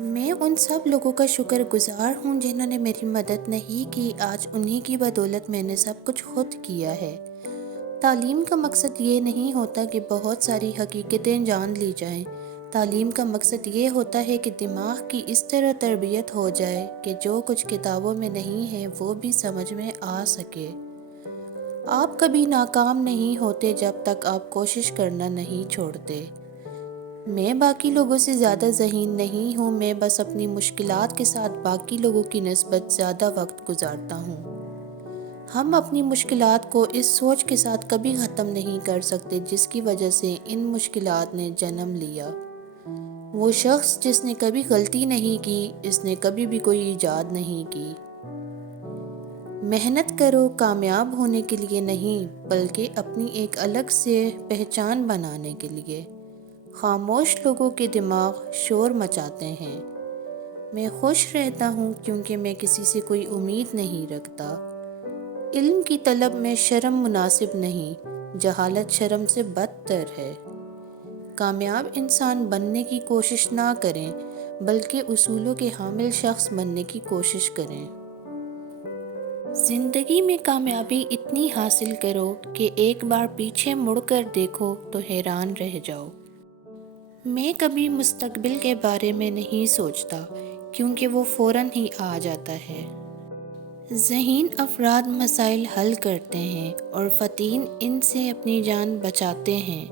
میں ان سب لوگوں کا شکر گزار ہوں جنہوں نے میری مدد نہیں کی۔ آج انہی کی بدولت میں نے سب کچھ خود کیا ہے۔ تعلیم کا مقصد یہ نہیں ہوتا کہ بہت ساری حقیقتیں جان لی جائیں۔ تعلیم کا مقصد یہ ہوتا ہے کہ دماغ کی اس طرح تربیت ہو جائے کہ جو کچھ کتابوں میں نہیں ہے وہ بھی سمجھ میں آ سکے۔ آپ کبھی ناکام نہیں ہوتے جب تک آپ کوشش کرنا نہیں چھوڑتے۔ میں باقی لوگوں سے زیادہ ذہین نہیں ہوں، میں بس اپنی مشکلات کے ساتھ باقی لوگوں کی نسبت زیادہ وقت گزارتا ہوں۔ ہم اپنی مشکلات کو اس سوچ کے ساتھ کبھی ختم نہیں کر سکتے جس کی وجہ سے ان مشکلات نے جنم لیا۔ وہ شخص جس نے کبھی غلطی نہیں کی، اس نے کبھی بھی کوئی ایجاد نہیں کی۔ محنت کرو کامیاب ہونے کے لیے نہیں، بلکہ اپنی ایک الگ سے پہچان بنانے کے لیے۔ خاموش لوگوں کے دماغ شور مچاتے ہیں۔ میں خوش رہتا ہوں کیونکہ میں کسی سے کوئی امید نہیں رکھتا۔ علم کی طلب میں شرم مناسب نہیں، جہالت شرم سے بدتر ہے۔ کامیاب انسان بننے کی کوشش نہ کریں، بلکہ اصولوں کے حامل شخص بننے کی کوشش کریں۔ زندگی میں کامیابی اتنی حاصل کرو کہ ایک بار پیچھے مڑ کر دیکھو تو حیران رہ جاؤ۔ میں کبھی مستقبل کے بارے میں نہیں سوچتا کیونکہ وہ فوراً ہی آ جاتا ہے۔ ذہین افراد مسائل حل کرتے ہیں اور فطین ان سے اپنی جان بچاتے ہیں۔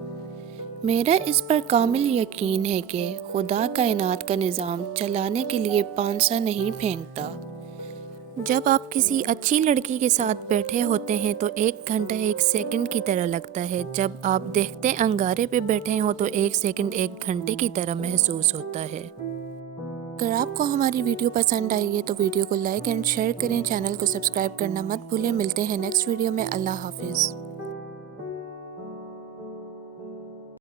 میرا اس پر کامل یقین ہے کہ خدا کائنات کا نظام چلانے کے لیے پانسا نہیں پھینکتا۔ جب آپ کسی اچھی لڑکی کے ساتھ بیٹھے ہوتے ہیں تو 1 گھنٹہ 1 سیکنڈ کی طرح لگتا ہے، جب آپ دیکھتے انگارے پہ بیٹھے ہوں تو 1 سیکنڈ 1 گھنٹے کی طرح محسوس ہوتا ہے۔ اگر آپ کو ہماری ویڈیو پسند آئی ہے تو ویڈیو کو لائک اینڈ شیئر کریں، چینل کو سبسکرائب کرنا مت بھولیں۔ ملتے ہیں نیکسٹ ویڈیو میں۔ اللہ حافظ۔